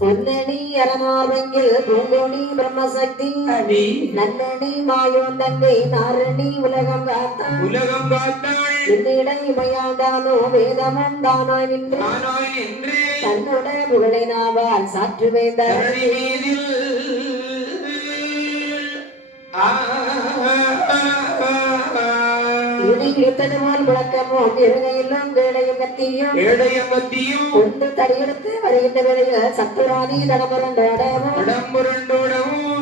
பொன்னணி அரணாவங்கில் பூங்கோணி பிரம்மசக்தி நன்னணி மாயோன் தங்கை நாரணி உலகம் காத்தாள் என்னிடை இமையாண்டானோ வேதமும் தானாய் நின்று தன்னோட புகழை நாவால் சாற்று வேந்தாள் இடித்ததுமால் முழக்கமும் இருகையிலும் கேடையும் கத்தியும் கொண்டு தடியெடுத்து வருகின்ற வேளையில் சத்துராதி தடமுரண்டோடவும்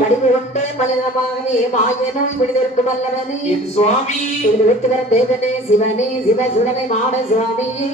வடிவு கொண்டு மலினமாகவே மாயனும் விடுதற்கு வல்லவனே சுவாமி விட்டு தேவனே சிவனே சிவசுடனை மாட சுவாமியே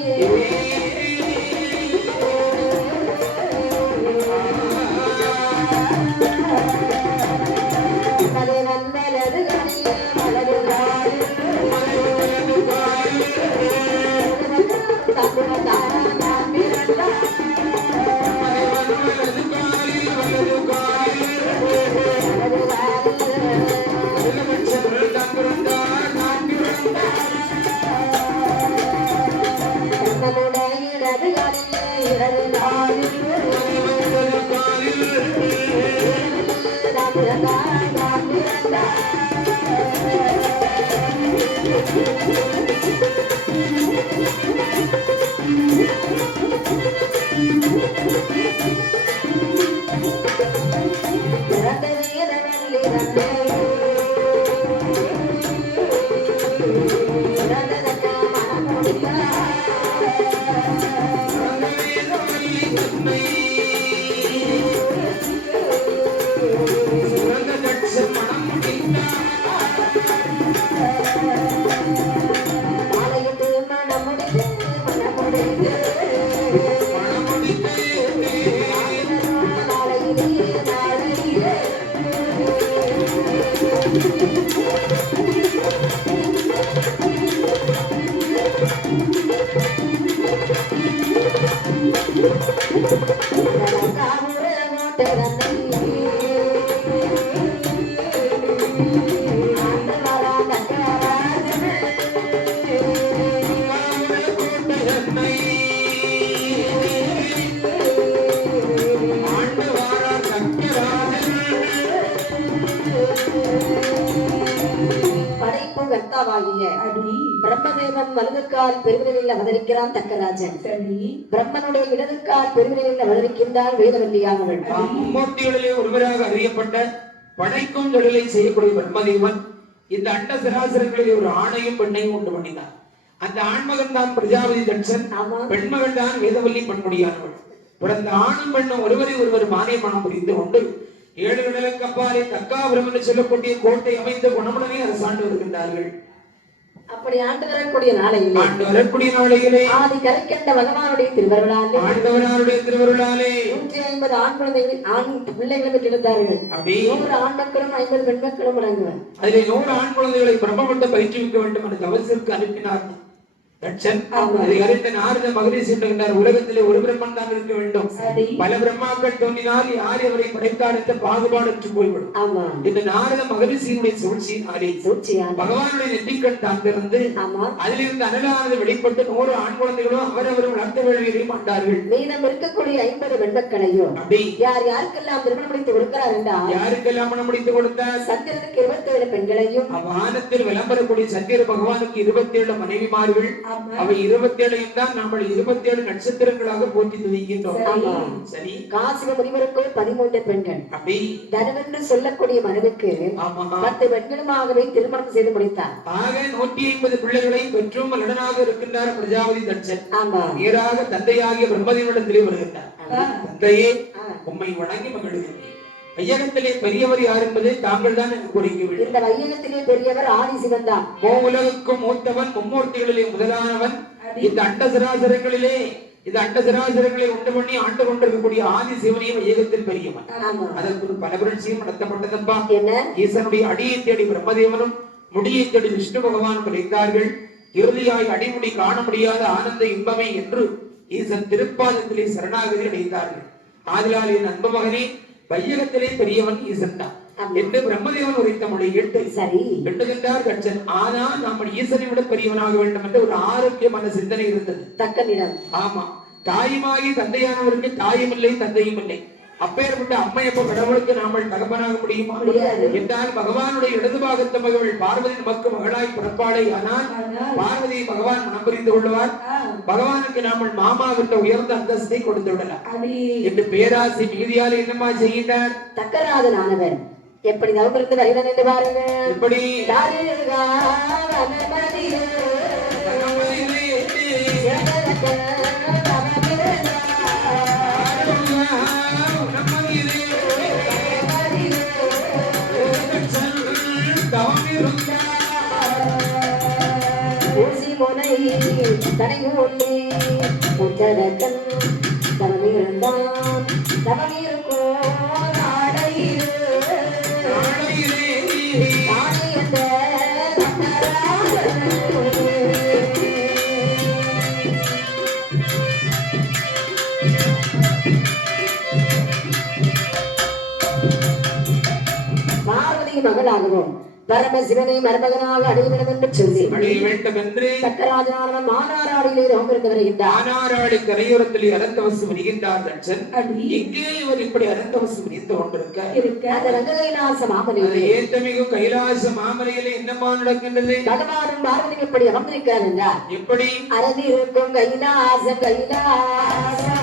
பிரம்மதேவன் வலதுக்கால் பெருவிரையில் அவதரிக்கிறான் தக்கராஜன். பிரம்மனுடைய இடதுக்கால் பெருவிரையில் அவதரிக்கின்றார் வேதவல்லியானவள். மும்மூர்த்திகளிலே ஒருவராக அறியப்பட்ட படைக்கும் தொழிலை செய்யக்கூடிய பிரம்மதேவன் இந்த அண்ட சராசரங்களிலே ஒரு ஆணையும் பெண்ணையும் உண்டு பண்ணினார். அந்த ஆண்மகன் தான் பிரஜாபதி தட்சன், பெண்மகள் தான் வேதவல்லி பெண்முடியானவள். பிறந்த ஆணும் பெண்ணும் ஒருவரை ஒருவர் மானியமனம் புரிந்து கொண்டு 7 கடலுக்கு அப்பாலே தக்காபுரம் என்று சொல்லக்கூடிய கோட்டை அமைந்த குணமுடனே அரசாண்டு வருகின்றார்கள். அப்படி ஆண்டு வரக்கூடிய நாளையிலே ஆதி கரைக்கண்ட பகவானுடைய திருவருளாலே 150 ஆண் குழந்தைகள் ஆண் பிள்ளைகளை பெற்றெடுத்தார்கள். 100 ஆண் மக்களும் 50 பெண் மக்களும் அடங்குவர். அதிலே 100 ஆண் குழந்தைகளை பிரம்மவிட்டு பயிற்றுவிக்க வேண்டும் என்று தவசிற்கு அனுப்பினார் தட்சன். அதை அறிந்த நாரத மகரிஷி என்கின்றார், உலகத்திலே ஒரு பிரம்மன் தான் இருக்க வேண்டும், பல பிரம்மாக்கள் தோன்றினால் யார் அவரை படைத்தார் என்ற பாகுபாடற்று போய்விடும். இந்த நாரத மகரிஷியினுடைய சூழ்ச்சியினாலே பகவானுடைய நெற்றிக்கண் தான் திறந்து அதிலிருந்து அனலானது வெளிப்பட்டு 100 ஆண் குழந்தைகளும் அவரவரும் வளர்த்த வேள்வியையும் ஆண்டார்கள். மீதம் இருக்கக்கூடிய 50 பெண்மக்களையும் யார் யாருக்கெல்லாம் திருமணம் முடித்து கொடுக்கிறார் என்றால் யாருக்கெல்லாம் மனம் முடித்து கொடுத்தார்? சந்திரனுக்கு 27 பெண்களையும், வானத்தில் விளம்பரக்கூடிய சந்திர பகவானுக்கு 27 மனைவிமார்கள், அவை 27 தான் நம்ம 27 நட்சத்திரங்களாக போற்றி துதிக்கின்றோம். சரி, காசிவ முனிவருக்கு 13 பெண்கள். அப்படி தனவென்று சொல்லக்கூடிய மனுவுக்கு 10 பெண்களுமாகவே திருமணம் செய்து முடித்தார். ஆக 150 பிள்ளைகளை பெற்றும் மலனாக இருக்கின்றார் பிரஜாபதி தட்சன். நேராக தந்தையாகிய பிரம்மதேவனிடத்திலே வருகின்றார். தந்தையே, உம்மை வணங்கி மகிழ்கிறேன். வையகத்திலே பெரியவர் யார் என்பதை தாங்கள் தான் எனக்கு கூறுகிறீர்கள். இந்த வையகத்திலே பெரியவர் ஆதி சிவன் தான். உலகுக்கும் மூத்தவன், மும்மூர்த்திகளிலே முதலானவன். இந்த அண்ட சராசரங்களிலே உண்டு பண்ணி ஆண்டு கொண்டிருக்கக்கூடிய ஆதி சிவனையும் வையகத்தில் பெரியவன். அதற்கு ஒரு பல புரட்சியும் நடத்தப்பட்டதப்பா. ஈசனுடைய அடியை தேடி பிரம்மதேவனும் முடியை தேடி விஷ்ணு பகவான் கிடைத்தார்கள். இறுதியாய் அடிமுடி காண முடியாத ஆனந்த இன்பமே என்று ஈசன் திருப்பாதத்திலே சரணாகதி அடைந்தார்கள். ஆதலால் என் அன்பு மகனே, வையகத்திலே பெரியவன் ஈசன் தான் என்று பிரம்மதேவன் உரைத்த மொழி கேட்டு சரி எண்ணுகின்றார் கட்சன். ஆனா நம்ம ஈசனை விட பெரியவனாக வேண்டும் என்று ஒரு ஆரோக்கியமான சிந்தனை இருந்தது. தக்கனிடம் ஆமா, தாயுமாகி தந்தையானவருக்கு தாயும் இல்லை தந்தையும் இல்லை. அப்பேற்பட்ட அம்மையப்ப கடவுளுக்கு நாமல் தகப்பனாக முடியுமா? என்றால் பகவானுடைய இடது பாகத்த மகள் பார்வதி நமக்கு மகளாய் பிறப்பாளை. ஆனால் பார்வதி பகவான் மனம் புரிந்து கொள்வார். பகவானுக்கு நாமல் மாமா என்ற உயர்ந்த அந்தஸ்தை கொடுத்து விடலாம் என்று பேராசை மிகுதியால் என்னமா செய்கின்றார். தக்கராஜன் ஆனவர் எப்படி தவமிருந்து வருகிறான் என்று பாருங்க. எப்படி தனையூட்டி உச்சரக்கன் தவமிருந்தான் தவமிருக்கோ நாடையிரு நாடையந்த பார்வதி மகளாகவும் பரமசிவனை மருமகனாக அடைய வேண்டும் என்று சொல்லி சக்கராஜனானவன் மானாராடியிலே ரோமிருந்து வருகின்றார். மானாராடி கரையோரத்திலே அனந்தவசு வருகின்றார். இங்கே இவர் இப்படி அனந்தவசு விரிந்து கொண்டிருக்க அந்த ரங்ககைலாச மாமலையிலே ஏத்தமிகு கைலாச மாமலையிலே என்னமா நடக்கின்றது? பகவானும் பார்வதியும் எப்படி அமர்ந்திருக்கிறார் என்றார். எப்படி அரதி இருக்கும் கைலாசம் கைலாசம்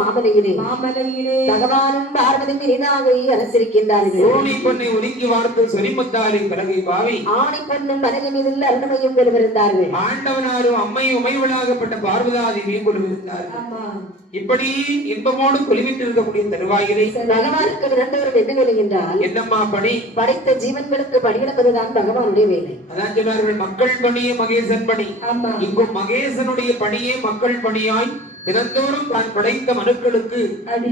மாமலையிலே பகவானும் பார்வதியும் இனிதாக அரசிருக்கின்றார்கள். பொன்னை ஒதுக்கி வார்த்து சொரிமுத்தாரின் பிறகு பாவி ஆணி பொன்னும் மனதில் மீதுள்ள அருணமையும் கொள்விருந்தார்கள். ஆண்டவனாரும் அம்மையும் உமைவளாகப்பட்ட பார்வதாதியும் கொள்விருந்தார்கள். இப்படி இன்பமோடு கொலிவிட்டு இருக்கக்கூடிய தருவாயிலே பகவானுக்கு இரண்டவரும் என்ன வேலை என்றால் என்னம்மா பணி? படைத்த ஜீவன்களுக்கு பணியிடப்பதுதான் பகவானுடைய வேலை. அதான் சொன்னார்கள் மக்கள் பணியே மகேசன் பணி. இங்கும் மகேசனுடைய பணியே மக்கள் பணியாய் தினந்தோறும் தான் படைத்த மனுக்களுக்கு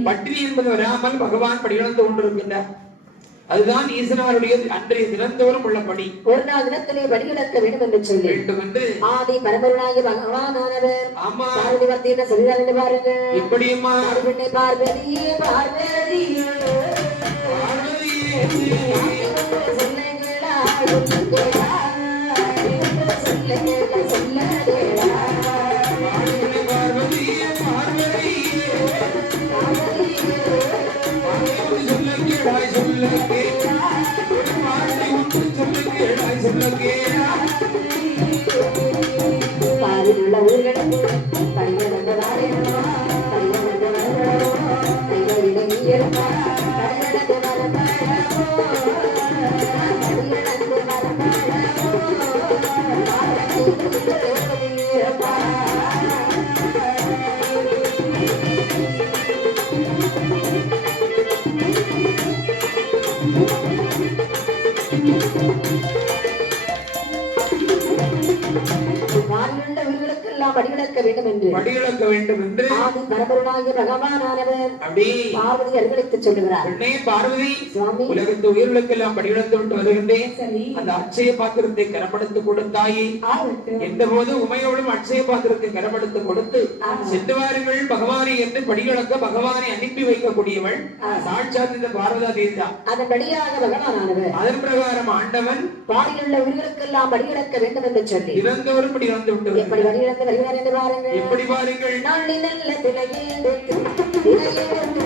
பட்டினி என்பது வராமல் பகவான் படியிழந்து கொண்டிருக்கின்றார். அதுதான் ஈசனாருடைய அன்றைய தினந்தோறும் உள்ள பணி. ஒரு நாள் தினத்திலே படியிழக்க வேண்டும் என்று சொல்லி வேண்டும் என்று ஆதி பரம்பொருளாகிய பகவானானவர் ஆமா பார்வதி பத்தி என்ன சொல்கிறார் என்று பாருங்க. எப்படியம்மா? பார்வதியே பார்வதியே பாரிலுள்ள ஊர்களுக்கு பணியிழந்த வாரியமோ பணியிழந்த வரவோ கைகளிலே நீ எடுப்பா பணியிழந்து வரப்பாடமோ பணியிழந்து வரப்பாடமோ இருப்பா வானிலுள்ள உயிர்களுக்கெல்லாம் படியிழக்க வேண்டும் என்று படியிழக்க வேண்டும் என்று ஆதி பரம்பொருளாகிய பகவானானவர் அப்படி பார்வதி அருள்களுக்கு சொல்லுகிறார். பெண்ணே பார்வதி, சுவாமி, உலகத்து உயிர்களுக்கெல்லாம் படியிழந்து விட்டு வருகின்றேன். சரி, அந்த அட்சய பாத்திரத்தை கரப்படுத்து கொடுத்தாயே என்ற போது உமையோடும் அட்சய பாத்திரத்தை கரப்படுத்து கொடுத்து சென்று வாருங்கள் பகவானை என்று படியிழக்க பகவானை அனுப்பி வைக்கக்கூடியவள் சாட்சாத் இந்த பார்வதா தேவி தான். அதன்படியாக பகவானானவர் அதன் பிரகாரம் ஆண்டவன் பாரிலுள்ள உயிர்களுக்கெல்லாம் படியிழக்க வேண்டும் என்று சொல்லி இறந்தவரும் படி வந்து விட்டு எப்படி வழியிழந்து வருகிறார் என்று பாருங்கள். எப்படி பாருங்கள், நான் நல்ல திரையெடுத்து திரையெடுத்து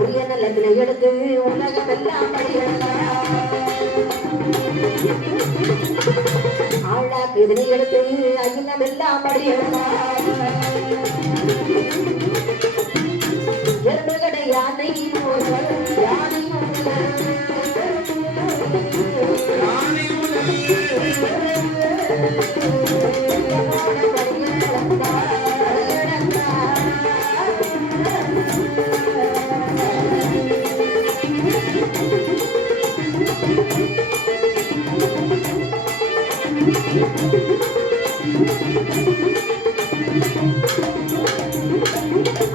உரிய நல்லதினை எடுத்து உலகமெல்லாம் ஆழாக்கு இதனை எடுத்து அகிலமெல்லாம் படியெல்லாம் எறும்புகடை யானை யானை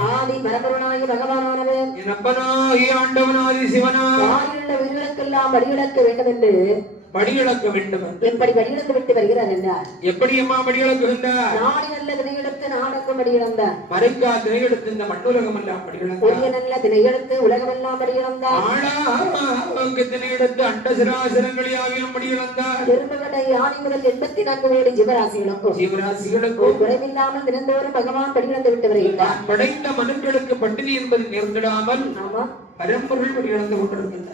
ஆதி பரம்பொருளாகிய பகவானானவர் என் அப்பனாகி ஆண்டவனாகி சிவனாய் வானிலுள்ள உயிர்களுக்கெல்லாம் படியிழக்க வேண்டும் என்று படியிழக்க வேண்டும் என்று எப்படி படியிழந்து விட்டு வருகிறார் என்றார். எப்படி அம்மா படியிழக்குகின்றார்? நாடி நல்ல திணையெடுத்து நாடகம் படியிழந்தார். மறைக்கா திரையெடுத்து இந்த மண்ணுலகம் எல்லாம் படியிழந்தார். ஒரிய நல்ல திணையெடுத்து உலகமெல்லாம் படியிழந்தார். திரையெடுத்து அண்ட சிராசனங்களை ஆகியும் படியிழந்தார். எறும்புகடை யானை முதல் 84 கோடி ஜீவராசிகளுக்கும் குறைவில்லாமல் தினந்தோறும் பகவான் படியிழந்து விட்டு வருகிறார். படைத்த மனுக்களுக்கு பட்டினி என்பது நேர்ந்திடாமல் ஆமா பரம்பொருள் படியிழந்து கொண்டிருக்கின்றார்.